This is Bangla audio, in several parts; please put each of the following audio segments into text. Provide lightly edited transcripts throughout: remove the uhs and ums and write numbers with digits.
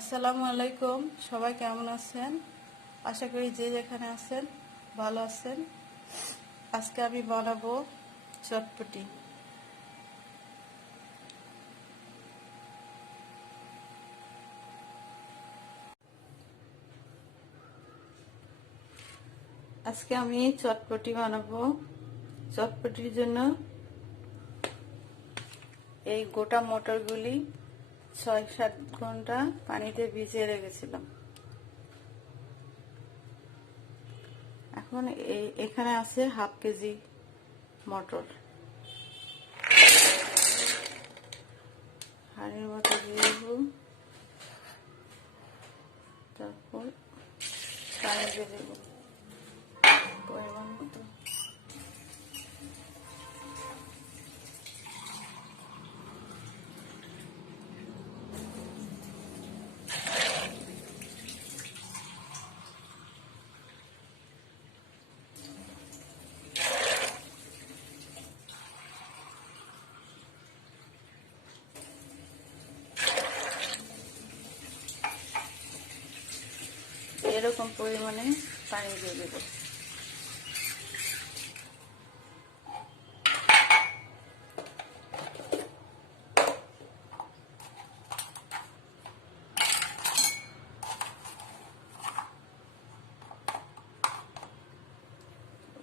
আসসালামু আলাইকুম। সবাই কেমন আছেন? আশা করি যে যেখানে আছেন ভালো আছেন। আজকে আমি বানাবো চটপটি। আজকে আমি চটপটি বানাবো। চটপটির জন্য এই গোটা মটরগুলি ৬-৭ ঘন্টা পানিতে ভিজিয়ে রেখেছিলাম। এখন এখানে আছে হাফ কেজি মটর। হাঁড়ির মতো দিয়ে দেবো, তারপর পানি দিয়ে দেবো পরিমাণ মতো। এরকম পরিমাণে পানি দিয়ে দেব।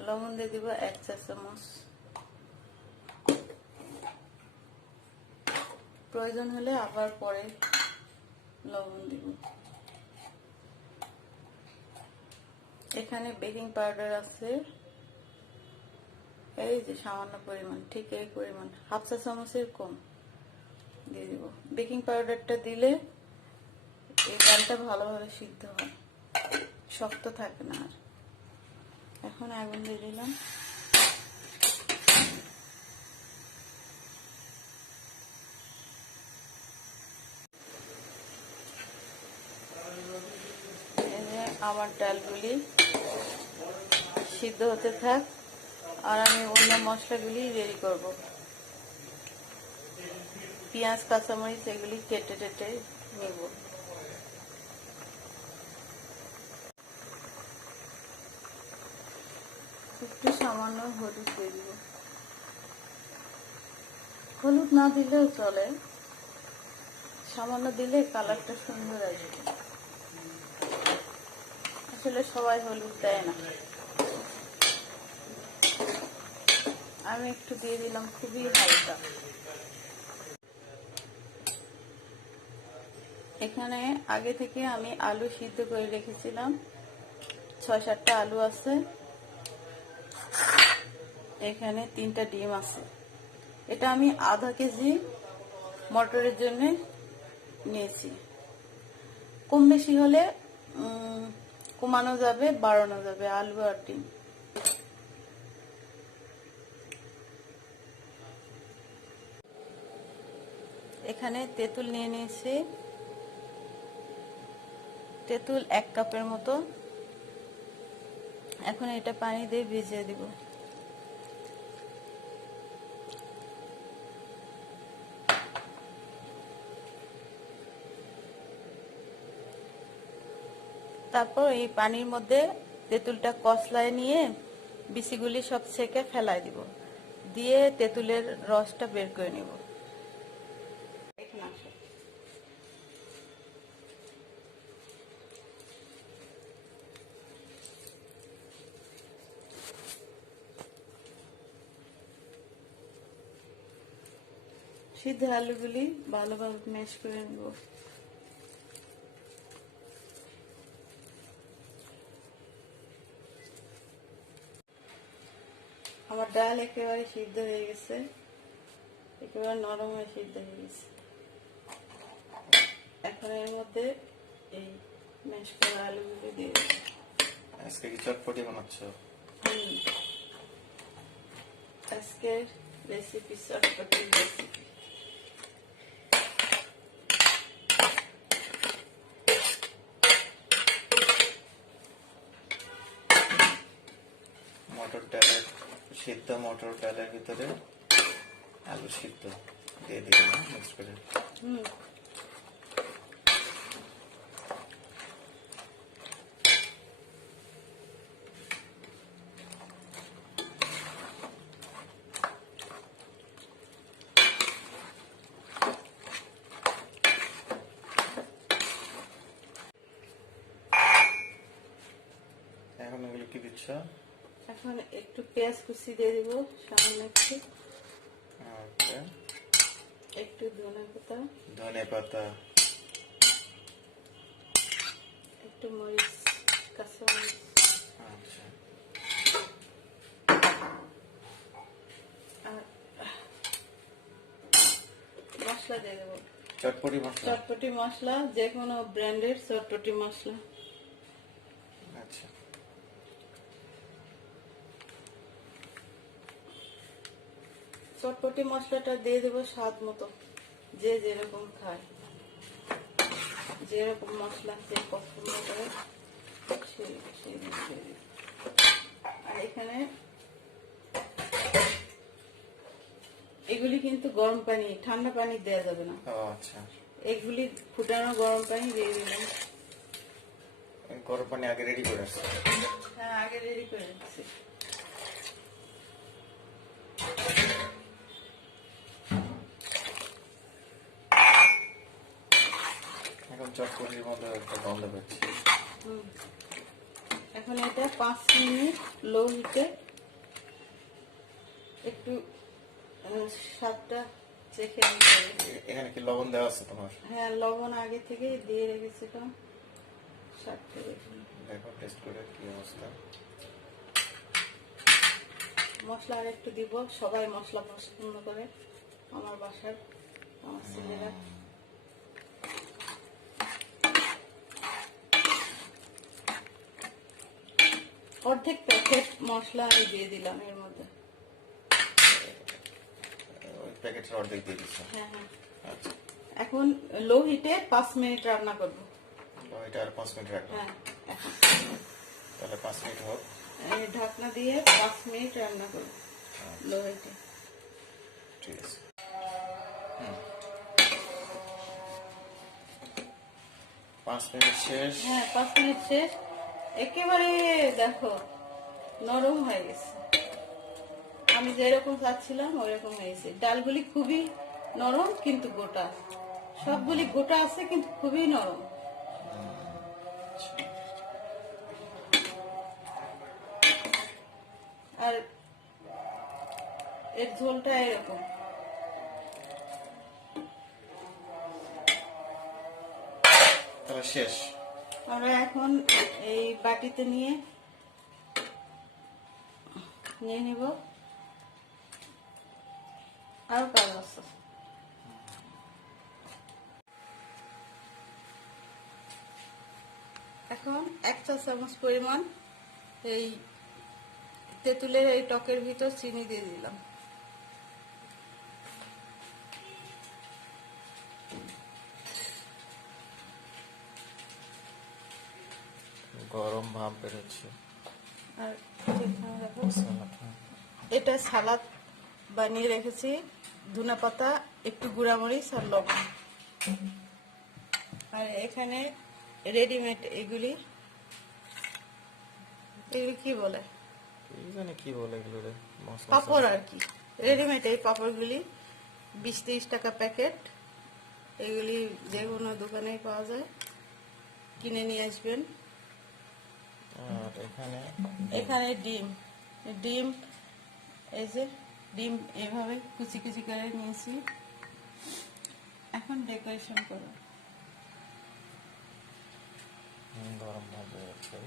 লবণ দিয়ে দিব 1 চা চামচ। প্রয়োজন হলে আবার পরে লবণ দিব। এখানে বেকিং পাউডার আছে, এই যে সামান্য পরিমাণ, ঠিক এই পরিমাণ, হাফ চা চামচের কম দিয়ে দিব। বেকিং পাউডারটা দিলে এই ডালটা ভালোভাবে সিদ্ধ হয়, শক্ত থাকে না। আর এখন আগুন দিয়ে দিলাম। আমার ডালগুলি সিদ্ধ হতে থাক, আর আমি অন্য মশলাগুলি রেডি করব। পেঁয়াজ, কাঁচামরিচ এগুলি কেটে নেব। একটু সামান্য হলুদ দিয়ে দিব। হলুদ না দিলেও চলে, সামান্য দিলে কালারটা সুন্দর আসবে। আসলে সবাই হলুদ দেয় না, আমি একটু দিয়ে দিলাম, খুবই হালকা। এখানে আগে থেকে আমি আলু সিদ্ধ করে রেখেছিলাম, ৬-৭টা আলু আছে। এখানে 3টা ডিম আছে। এটা আমি আধা কেজি মটরের জন্য নিয়েছি। কম বেশি হলে কমানো যাবে, বাড়ানো যাবে আলু আর ডিম। এখানে তেঁতুল নিয়ে নিয়েছি, তেঁতুল 1 কাপের মতো। এখন এটা পানি দিয়ে ভিজিয়ে দিব। তারপর এই পানির মধ্যে তেঁতুলটা কচলায় নিয়ে বিচিগুলি সব ছেঁকে ফেলাই দিব, দিয়ে তেঁতুলের রসটা বের করে নিব। সিদ্ধ আলুগুলি ভালোভাবে ম্যাশ করে নেব। আমার ডাল একেবারে সিদ্ধ হয়ে গেছে, একেবারে নরম হয়ে সিদ্ধ হয়ে গেছে। এখন এর মধ্যে এই ম্যাশ করা আলুগুলি দিয়ে দেব। আজকে কি চটপটি বানাচ্ছ? আজকের রেসিপি চটপটি রেসিপি। মটর ডালের সিদ্ধ, মটর ডালের ভিতরে আলু সিদ্ধ দিয়ে দিলাম মিক্স করে। আচ্ছা এখন একটু পেঁয়াজ কুচি দিয়ে দিব, সামান্য একটু, ওকে, একটু ধনেপাতা, ধনেপাতা, একটু মরিচ, কাঁচা মরিচ, আচ্ছা আর মশলা দিয়ে দেবো। চটপটি মশলা, চটপটি মশলা, যে কোনো ব্র্যান্ডের চটপটি মশলা। আচ্ছা চটপটি মশলাটা দিয়ে দেবো স্বাদ মতো, যে যেরকম খায়, যেরকম মশলা যে পছন্দ করে সেই দিয়ে দেব। আর এখানে এগুলি কিন্তু গরম পানি, ঠান্ডা পানি দেওয়া যাবে না। ও আচ্ছা, এগুলি ফুটানো গরম পানি দিয়ে দিলাম। গরম পানি আগে রেডি করে আসছে। হ্যাঁ, আগে রেডি করে দিচ্ছি। এখন চটপটির মধ্যে একটা গন্ধ পাচ্ছি। এখন এটা 5 মিনিট লো হিটে একটু স্বাদটা চেখে নিতে হবে। এখানে কি লবণ দেওয়া আছে তোমার? হ্যাঁ, লবণ আগে থেকে দিয়ে রেখেছিলাম। স্বাদটা দেখুন, দেখো টেস্ট করে কি অবস্থা। মশলা আর একটু দিব, সবাই মশলা পছন্দ করে আমার বাসার, আমার ছেলেরা। অর্ধেক প্যাকেট মশলা আমি দিয়ে দিলাম এর মধ্যে। ওই প্যাকেটের অর্ধেক দিয়ে দিচ্ছ? হ্যাঁ হ্যাঁ। আচ্ছা, এখন লো হিটে 5 মিনিট রান্না করবো। এটা আর 5 মিনিট রাখবো? হ্যাঁ, এখন তাহলে 5 মিনিট হোক। এই ঢাকনা দিয়ে 5 মিনিট রান্না করবো লো হিটে। ঠিক আছে। 5 মিনিট শেষ। হ্যাঁ, 5 মিনিট শেষ। একেবারে দেখো নরম হয়ে গেছে, আমি যেরকম চাচ্ছিলাম ওইরকম হয়েছে। ডালগুলি খুবই নরম কিন্তু গোটা, সবগুলি গোটা আছে কিন্তু খুবই নরম। আর এর ঝোলটা এরকম। তাহলে শেষ। আমরা এখন এই বাটিতে নিয়ে নিব। আরো কাজ আছে। এখন 1 চা চামচ পরিমাণ এই তেঁতুলের এই টকের ভিতর চিনি দিয়ে দিলাম। গরম ভাব বেরোচ্ছে। আর যেখানে দেখো, এটা সালাদ বানিয়ে রেখেছি, ধনেপাতা, একটু গুঁড়ামরিচ আর লবণ। আর এখানে রেডিমেড এগুলি কি বলে, কি বলে এগুলো রে? মশলা পাপড় আর কি। রেডিমেড এই পাপড়গুলি 20-30 টাকা প্যাকেট। এগুলি যে কোনো দোকানেই পাওয়া যায়, কিনে নিয়ে আসবেন। আর এখানে ডিম এই যে ডিম এভাবে কুচি কুচি করে নিয়েছি। এখন ডেকোরেশন করো। গরম ভাব বেরোচ্ছে।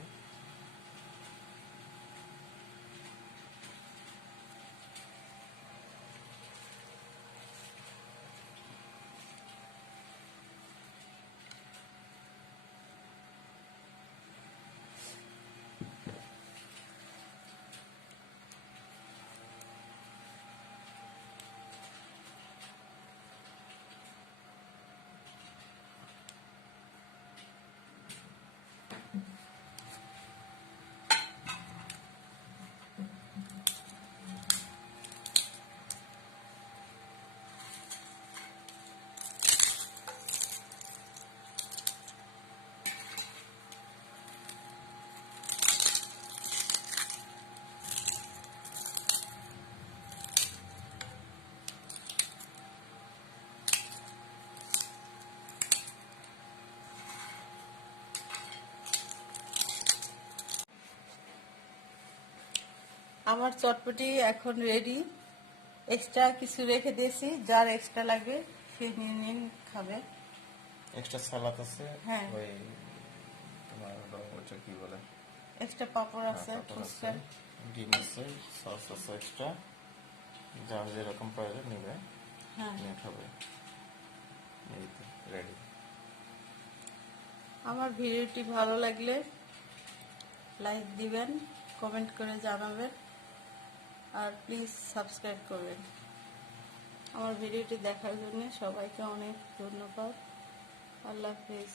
আমার চটপটি এখন রেডি। এক্সট্রা কিছু রেখে দিয়েছি, যার এক্সট্রা লাগবে সে নিয়ে নিন, খাবে। এক্সট্রা সালাদ আছে, হ্যাঁ। ওই তোমার ওটা কি বলে, এক্সট্রা পাপড় আছে, পাপড় আছে, ফুচকা। ডিম আছে, সস আছে এক্সট্রা, যার যেরকম প্রয়োজন নিবে, হ্যাঁ। নিয়ে খাবে। এই তো রেডি। আমার ভিডিওটি ভালো লাগলে লাইক দিবেন, কমেন্ট করে জানাবেন, আর প্লিজ সাবস্ক্রাইব করবেন। আমার ভিডিওটি দেখার জন্য সবাইকে অনেক ধন্যবাদ। আল্লাহ হাফেজ।